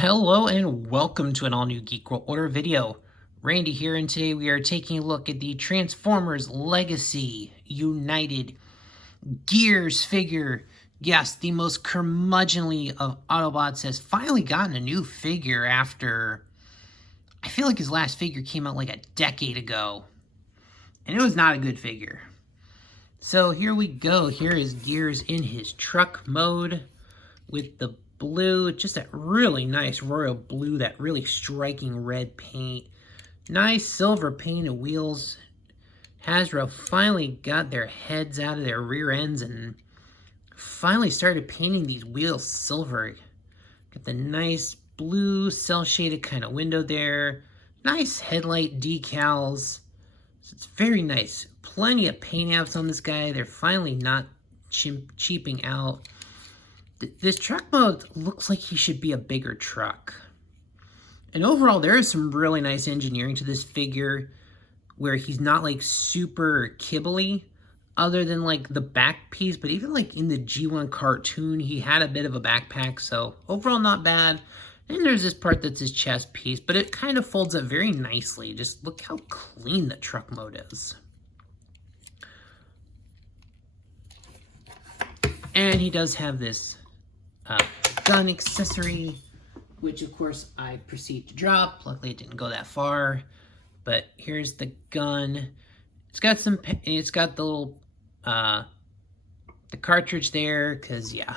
Hello and welcome to an all-new Geek World Order video. Randy here, and today we are taking a look at the Transformers Legacy United Gears figure. Yes, the most curmudgeonly of Autobots has finally gotten a new figure after... I feel like his last figure came out like a decade ago. And it was not a good figure. So here we go. Here is Gears in his truck mode with the blue, just that really nice royal blue, that really striking red paint. Nice silver painted wheels. Hasbro finally got their heads out of their rear ends and finally started painting these wheels silver. Got the nice blue cel-shaded kind of window there. Nice headlight decals. So it's very nice. Plenty of paint apps on this guy. They're finally not cheaping out. This truck mode looks like he should be a bigger truck. And overall, there is some really nice engineering to this figure where he's not like super kibbly other than like the back piece. But even like in the G1 cartoon, he had a bit of a backpack. So overall, not bad. And there's this part that's his chest piece, but it kind of folds up very nicely. Just look how clean the truck mode is. And he does have this gun accessory, which of course I proceed to drop. Luckily it didn't go that far, but here's the gun. It's got the little the cartridge there, because yeah,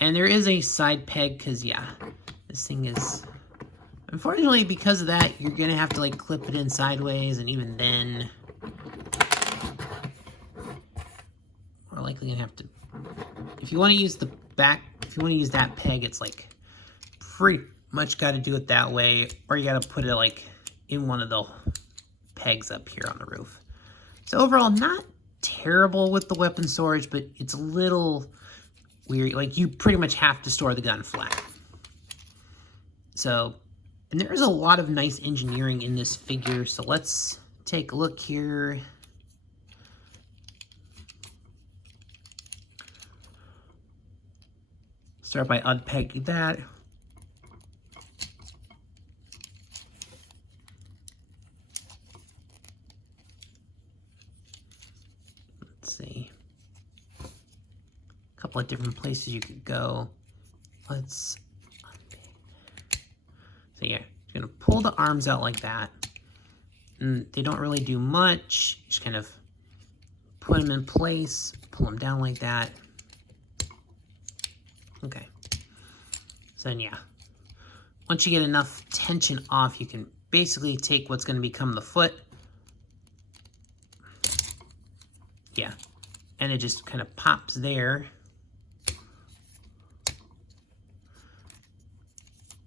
and there is a side peg, because yeah, this thing is, unfortunately, because of that, you're gonna have to like clip it in sideways, and even then we're likely gonna have to, if you want to use the back, if you want to use that peg, it's like pretty much got to do it that way, or you got to put it like in one of the pegs up here on the roof. So overall, not terrible with the weapon storage, but it's a little weird. Like, you pretty much have to store the gun flat. So, and there's a lot of nice engineering in this figure. So let's take a look here. Start by unpegging that. Let's see. A couple of different places you could go. Let's unpeg. So yeah, you're gonna pull the arms out like that. And they don't really do much. Just kind of put them in place, pull them down like that. Okay, so then yeah, once you get enough tension off, you can basically take what's going to become the foot. Yeah, and it just kind of pops there.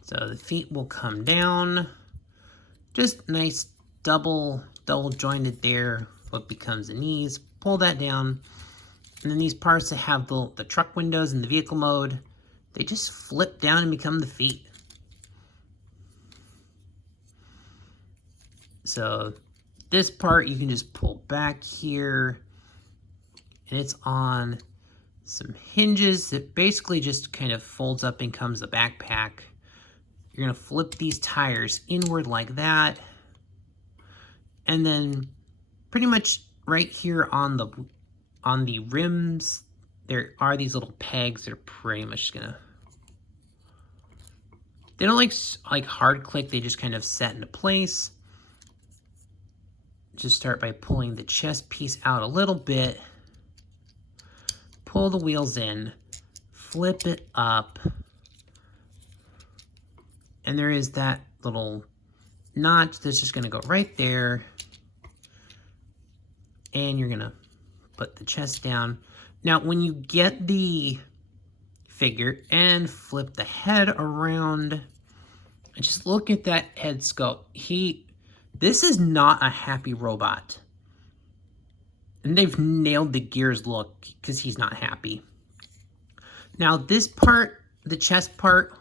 So the feet will come down, just nice double jointed there, what becomes the knees. Pull that down. And then these parts that have the truck windows and the vehicle mode, they just flip down and become the feet. So this part you can just pull back here, and it's on some hinges that basically just kind of folds up and becomes the backpack. You're gonna flip these tires inward like that. And then pretty much right here on the rims, there are these little pegs that are pretty much gonna, they don't like hard click, they just kind of set into place. Just start by pulling the chest piece out a little bit, pull the wheels in, flip it up, and there is that little notch that's just gonna go right there, and you're gonna put the chest down. Now, when you get the figure and flip the head around, and just look at that head sculpt. This is not a happy robot. And they've nailed the Gears look because he's not happy. Now, this part, the chest part,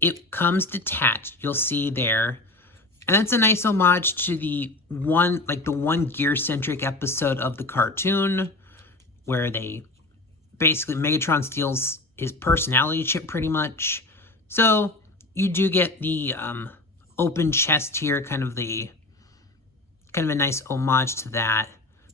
it comes detached. You'll see there. And that's a nice homage to the one Gear-centric episode of the cartoon where they basically, Megatron steals his personality chip pretty much. So you do get the open chest here, kind of a nice homage to that.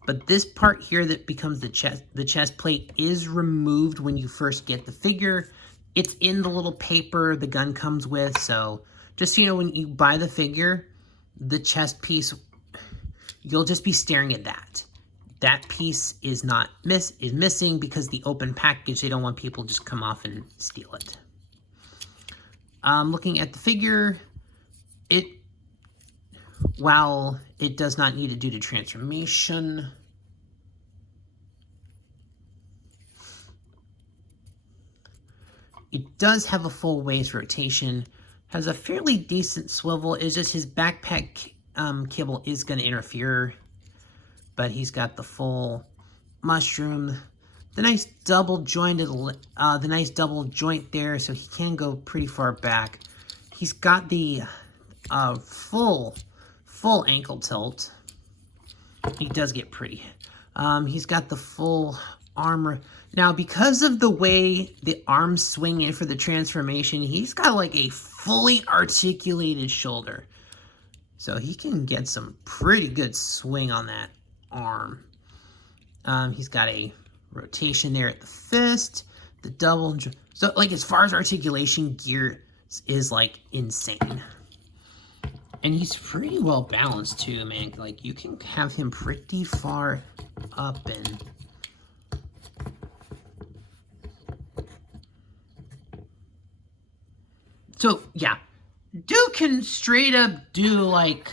But this part here that becomes the chest plate is removed when you first get the figure. It's in the little paper the gun comes with, so just so you know, when you buy the figure, the chest piece, you'll just be staring at that. That piece is missing because the open package, they don't want people to just come off and steal it. Looking at the figure, while it does not need to do the transformation, it does have a full waist rotation, has a fairly decent swivel. It's just his backpack kibble is going to interfere, but he's got the full mushroom, the nice double joint there, so he can go pretty far back. He's got the full ankle tilt. He does get pretty. He's got the full armor. Now, because of the way the arms swing in for the transformation, he's got like a fully articulated shoulder. So he can get some pretty good swing on that arm. He's got a rotation there at the fist, the double. So like as far as articulation, gear is like insane. And he's pretty well balanced too, man. Like you can have him pretty far up and so yeah, dude can straight up do like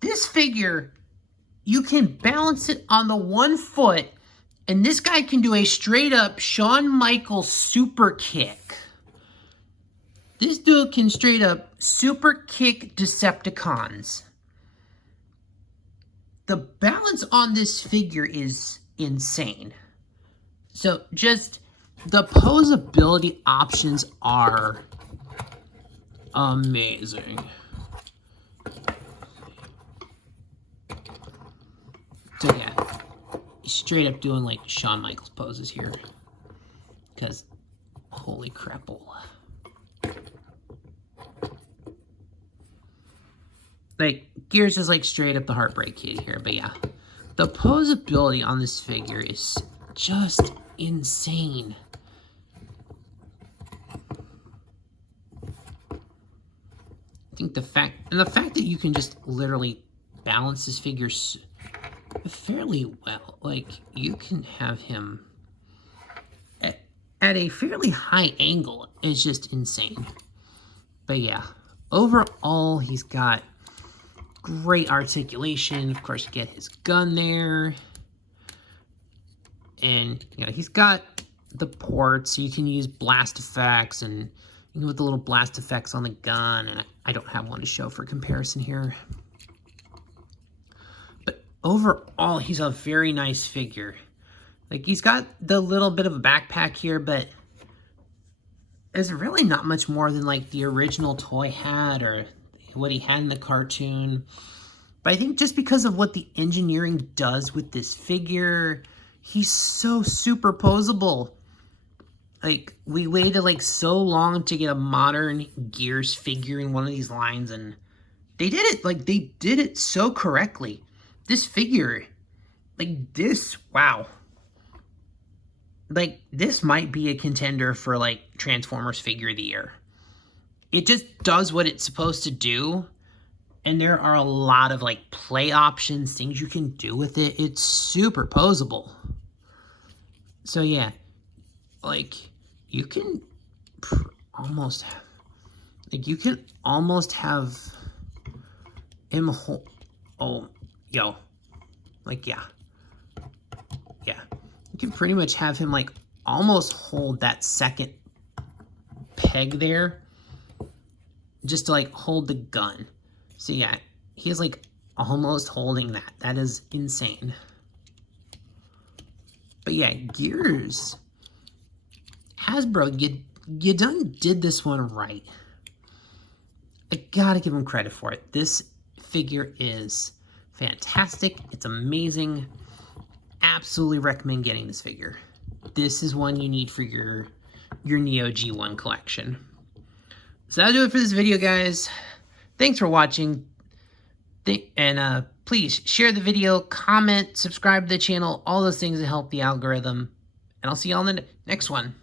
this figure. You can balance it on the one foot, and this guy can do a straight up Shawn Michaels super kick. This dude can straight up super kick Decepticons. The balance on this figure is insane. So just the posability options are amazing. So yeah, straight up doing like Shawn Michaels poses here. Because holy crapple. Like, Gears is like straight up the Heartbreak Kid here, but yeah. The posability on this figure is just insane. I think the fact that you can just literally balance this figure fairly well, like you can have him at a fairly high angle is just insane. But yeah, overall he's got great articulation. Of course, you get his gun there. And, you know, he's got the ports, so you can use blast effects, and you can put the little blast effects on the gun. And I don't have one to show for comparison here. But overall, he's a very nice figure. Like, he's got the little bit of a backpack here, but it's really not much more than, like, the original toy had or what he had in the cartoon. But I think just because of what the engineering does with this figure, he's so super posable. Like, we waited like so long to get a modern Gears figure in one of these lines, and they did it. Like, they did it so correctly. This figure, like this, wow. Like, this might be a contender for like Transformers Figure of the Year. It just does what it's supposed to do. And there are a lot of like play options, things you can do with it. It's super posable. So yeah, like you can almost have, like you can almost have him hold, like yeah. You can pretty much have him like almost hold that second peg there, just to like hold the gun. So yeah, he is like almost holding that. That is insane. But yeah, Gears, Hasbro, you done did this one right. I gotta give him credit for it. This figure is fantastic. It's amazing. Absolutely recommend getting this figure. this is one you need for your Neo G1 collection. So that'll do it for this video, guys. Thanks for watching. And please share the video, comment, subscribe to the channel, all those things that help the algorithm. And I'll see you all in the next one.